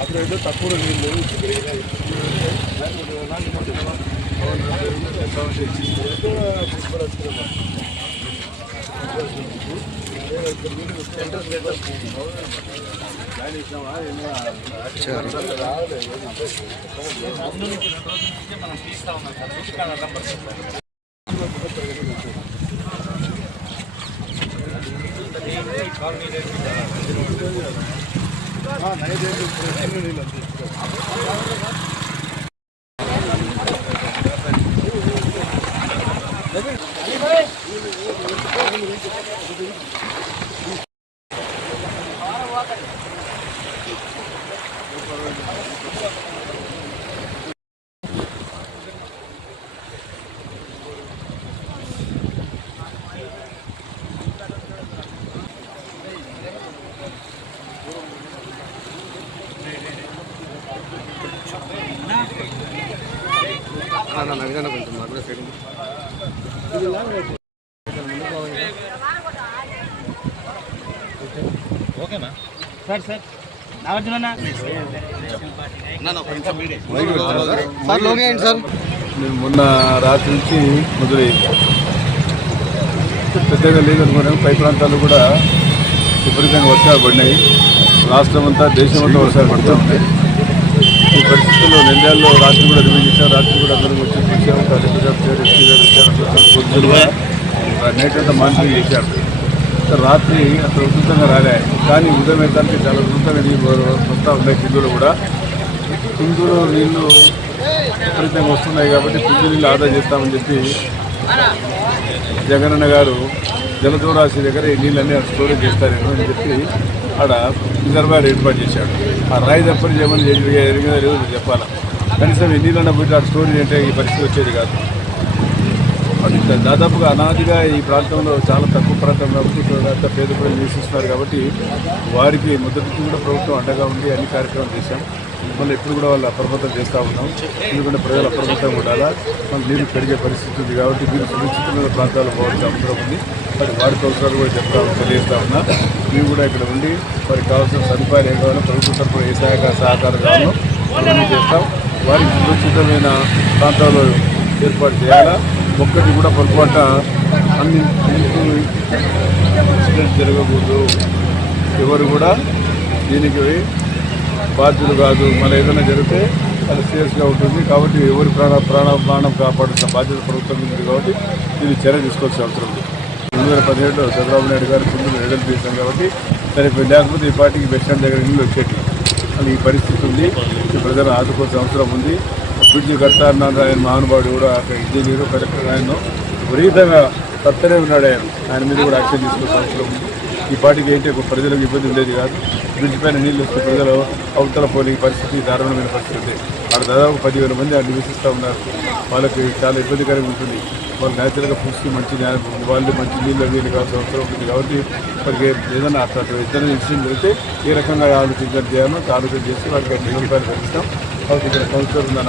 Operate తక్కువ నీళ్ళు నడిగాను కొంచెం మాకు సైడ్ ఓకేనా సార్ సార్ సార్ మేము మొన్న రాత్రి నుంచి మొదలైంది పెద్దగా లేదనుకున్నాము. పై ప్రాంతాల్లో కూడా విపరీతంగా వర్షాలు పడినాయి. రాష్ట్రం అంతా దేశం అంతా వర్షాలు పడుతూ ఉన్నాయి. ఈ పరిస్థితుల్లో నింద్యాల్లో రాత్రి కూడా రిలీజ్ చేశారు. రాత్రి కూడా అందరం వచ్చి చూసాము. కలెక్టర్ గారు వచ్చారు. నైట్ అంతా మానిటరింగ్ చేశారు. రాత్రి అంత ఉధృతంగా రాలే, కానీ ఉదయం అయితే చాలా ఉధృతంగా నీళ్ళు వస్తూ ఉన్నాయి. కిందులో కూడా కిందులో నీళ్లు విపరీతంగా వస్తున్నాయి కాబట్టి కింది నీళ్ళు ఆదా చేస్తామని చెప్పి జగనన్న గారు జలదూరాశి దగ్గర ఈ నీళ్ళన్నీ స్టోరేజ్ చేస్తారేమో అని చెప్పి ఆడ రిజర్వాయర్ ఏర్పాటు చేశాడు. ఆ రాయి తప్పని చేయమని జరిగిందో చెప్పాలి. కనీసం ఈ నీళ్ళన్న పోయి ఆడ స్టోరేజ్ అంటే ఈ పరిస్థితి వచ్చేది కాదు. దాదాపుగా అనాదిగా ఈ ప్రాంతంలో చాలా తక్కువ ప్రాంతం కాబట్టి ఇక్కడ పేద ప్రజలు నివసిస్తున్నారు కాబట్టి వారికి మొదటి కూడా ప్రభుత్వం అండగా ఉండి అన్ని కార్యక్రమాలు చేశాం. మళ్ళీ ఎప్పుడు కూడా వాళ్ళు అప్రమత్తం చేస్తూ ఉన్నాం. ఎందుకంటే ప్రజలు అప్రమత్తంగా ఉండాలా. మళ్ళీ నీరు పెరిగే పరిస్థితి ఉంది కాబట్టి మీరు సురక్షితమైన ప్రాంతాల్లో పోవాల్సిన అవసరం ఉంది. మరి వారికి అవసరాలు కూడా తెలియజేస్తా ఉన్నా. మేము కూడా ఇక్కడ ఉండి వారికి కావాల్సిన సదుపాయాలు ఏం కావాలో ప్రభుత్వ తరఫున ఏ సహకారం కావాలో అవన్నీ చేస్తాం. వారికి సురక్షితమైన ప్రాంతాల్లో ఏర్పాటు చేయాలా. ఒక్కటి కూడా పొరపాటున అన్ని ఇన్సిడెంట్ జరగకూడదు. ఎవరు కూడా దీనికి బాధ్యులు కాదు. మళ్ళీ ఏదైనా జరిగితే అది సీరియస్గా ఉంటుంది. కాబట్టి ఎవరి ప్రాణం కాపాడుతున్న బాధ్యత ప్రభుత్వం ఉంది కాబట్టి దీన్ని చర్య తీసుకోవాల్సిన అవసరం ఉంది. 2017లో చంద్రబాబు నాయుడు గారు ముందు ఎడలు తీసాం కాబట్టి సరిపోయి, లేకపోతే ఈ పార్టీకి బస్ స్టాండ్ దగ్గర నీళ్ళు వచ్చేటి. అది ఈ పరిస్థితి ఉంది. ఈ ప్రజలను ఆదుకోవాల్సిన అవసరం ఉంది. బ్రిడ్జి కట్టారన్నారు ఆయన మహానుభావుడు కూడా అక్కడ ఇంజనీరు కలెక్టర్ ఆయన విపరీతంగా తత్తనే ఉన్నాడు. ఆయన మీద కూడా యాక్షన్ తీసుకోవాల్సిన అవసరం ఉంది. ఈ పార్టీకి ఏంటి ప్రజలకు ఇబ్బంది ఉండేది కాదు. బ్రిడ్జ్ పైన నీళ్ళు వస్తే ప్రజలు అవతల పోలే పరిస్థితి దారుణమైన పరిస్థితి ఉంది. అక్కడ దాదాపు 10,000 మంది అక్కడ నివసిస్తూ ఉన్నారు. వాళ్ళకి చాలా ఇబ్బందికరంగా ఉంటుంది. వాళ్ళు న్యాచురల్గా పుష్టి మంచి వాళ్ళు మంచి నీళ్ళు నీళ్ళు కావాల్సిన అవసరం ఉంటుంది. కాబట్టి వారికి ఏదైనా అట్లా ఇద్దరు ఇన్సిడెంట్ అయితే ఏ రకంగా ఆలోచించాలి చేయాలో ఆలోచన చేసి వారికి 2 రూపాయలు పెంచుతాం. కాబట్టి ఇక్కడ కౌన్సిలర్ ఉన్న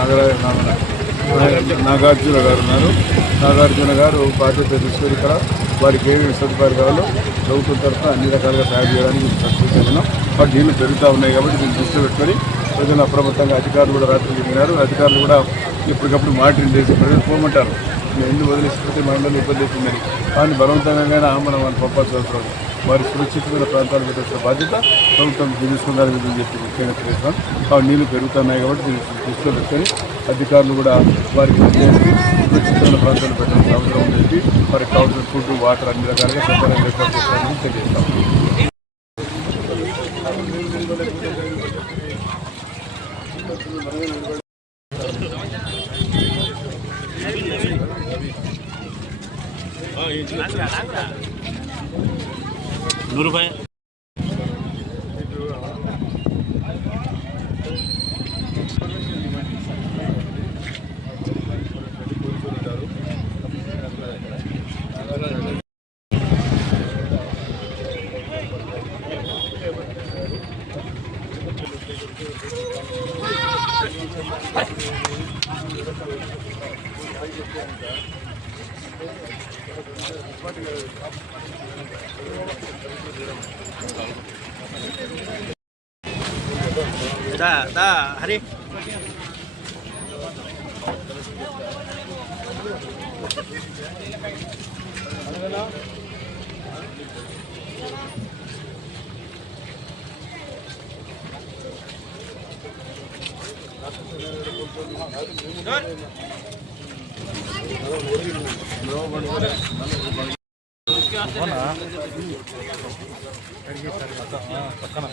నాగార్జున గారు ఉన్నారు. నాగార్జున గారు బాధ్యత తీసుకొని ఇక్కడ వారికి ఏమేమి సదుపాయాలు కావాలో ప్రభుత్వం తరఫున అన్ని రకాలుగా సహాయం చేయడానికి సంస్కృతున్నాం. వాటి నీళ్ళు పెరుగుతూ ఉన్నాయి కాబట్టి దీన్ని దృష్టిలో పెట్టుకొని ప్రజలు అప్రమత్తంగా అధికారులు కూడా రాత్రి చెప్పినారు. అధికారులు కూడా ఎప్పటికప్పుడు మానిటరింగ్ చేసి ప్రజలు పోమంటారు. మేము ఎందుకు వదిలేసిపోతే మనలో ఇబ్బంది అవుతుందని. కానీ బలవంతంగా మనం వాళ్ళు పంపాల్సిన అవసరం. వారి సురక్షితమైన ప్రాంతాలు పెట్టాల్సిన బాధ్యత ప్రభుత్వం తీసుకుంటారని చెప్పి ముఖ్యంగా తెలియజేస్తాం. కాబట్టి నీళ్లు పెరుగుతున్నాయి కాబట్టి దీన్ని దృష్టిలో పెట్టుకొని అధికారులు కూడా వారికి సురక్షితమైన ప్రాంతాలు పెట్టాల్సిన అవసరం ఉందని చెప్పి వారికి కావాల్సిన ఫుడ్ వాటర్ అన్ని రకాలుగా సౌకర్యాలు ఏర్పాటు చేస్తామని తెలియజేస్తాం. నూరుభాయ్ దా హరి పక్కన